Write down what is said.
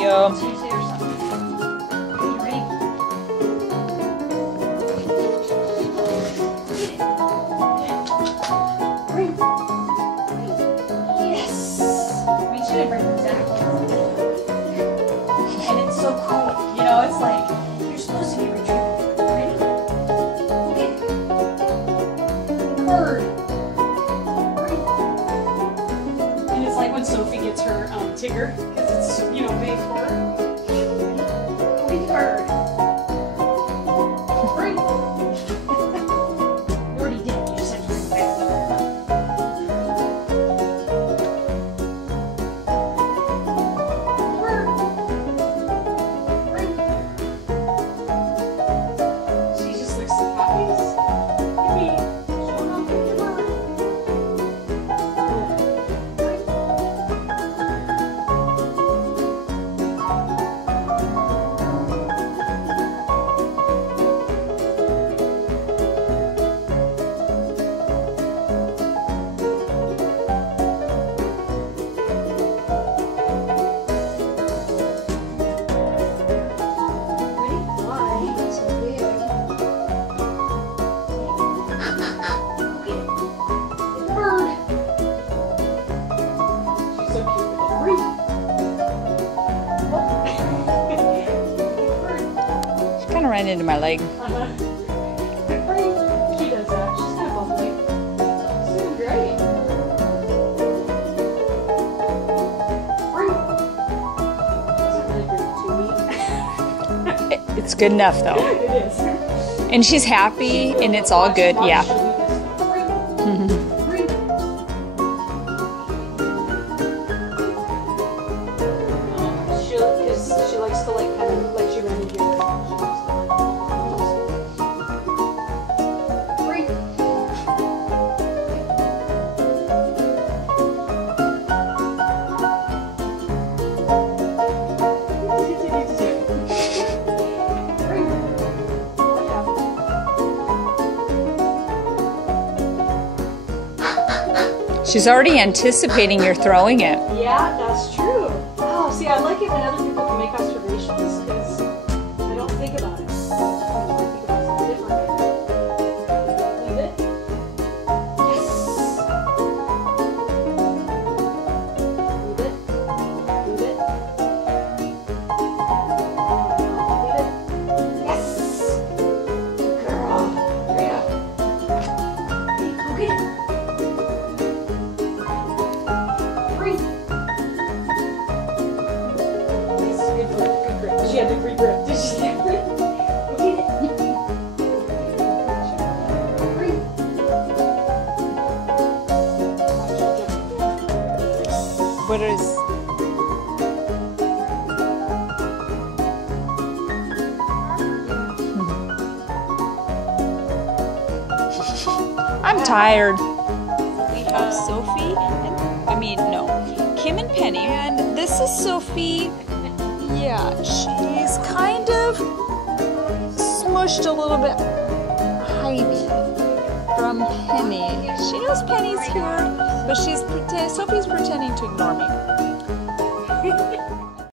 you. Tuesday or something. Okay, you ready? Yes! Make sure to bring them back. And it's so cool. You know, it's like, you're supposed to be retrieving. Ready? Okay. Bird. And it's like when Sophie gets her Tigger, because it's, you know, made for her. Ready? Bird. Bring. You already did it. You just have to bring it back. Bird. Bring. She just looks so happy. Yippee. Showing off with your bird. Bring. Ready? Why? So weird. Okay. Bird. She's so cute with it. Bring. Bird. She kind of ran into my leg. Bring. She does that. She's kind of bubbly. She's doing great. Bring. Isn't really big to me. It's good enough though. It is. And she's happy and it's all good. Yeah. She likes to like kind of let you run into your She's already anticipating you're throwing it. Yeah, that's true. Oh, see, I like it when other people can make observations because I don't think about it. I think about something different. Leave it. Yes. Leave it. Leave it. Leave it. Yes. Good girl. Hurry up. Hey, go get it. She had the free grip. Did she get it? Go get it. What is... I'm tired. We have Sophie and, Kim and Penny. And this is Sophie. Yeah, she's kind of smushed a little bit. Heidi from Penny. She knows Penny's here, but Sophie's pretending to ignore me.